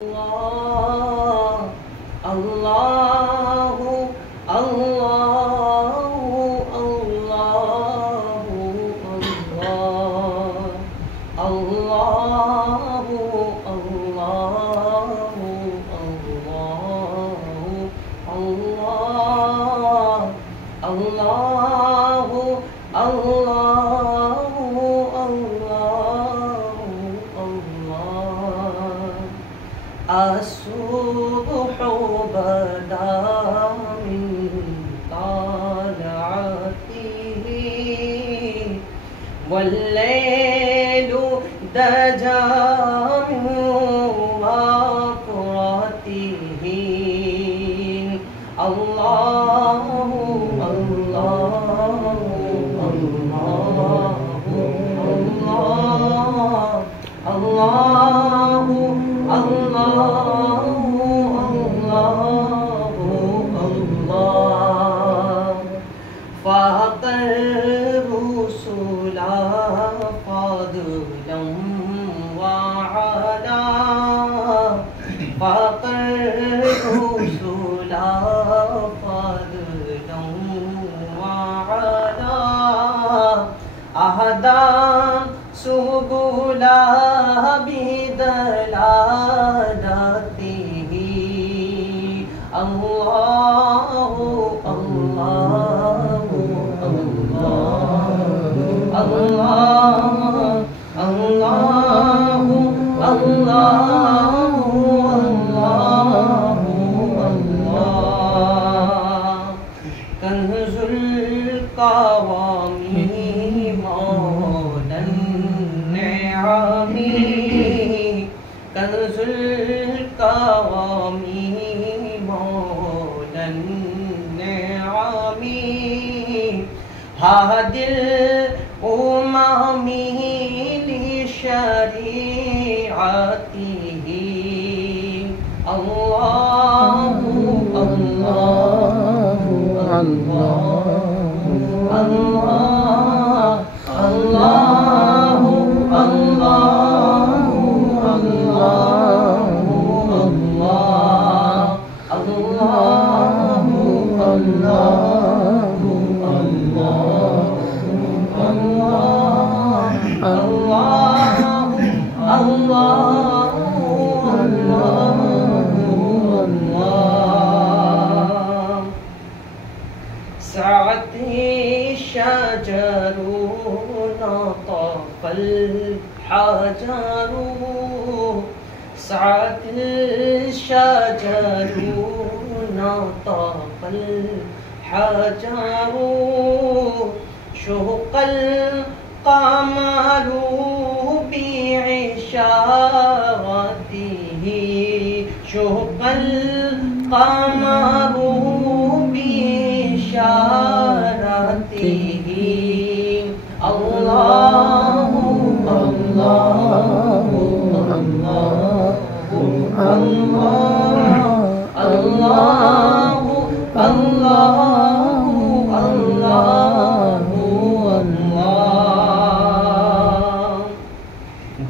Allah, Allahu, Allahu, Allahu, Allah, Allahu, Allahu, Allahu, Allahu, Allahu, الصبح بدا من طلعته والليل دجا من وقرته الله الله الله الله الله فاق الرسل فضلا وعلا فاق الرسل فضلا وعلا أهدى سبل بدلالته الله الله الله الله الله الله الله كنز القوامي مولى النعم كنز القوامي مولى النعم هادي الأمم لشريعته الله الله الله الله الله الله سعت الشجر نطف الحجر سعت الشجر نطف الحجر شق القمر بعشارته شق القمر بشارته الله الله الله الله الله الله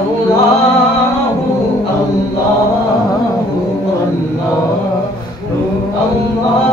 الله الله الله الله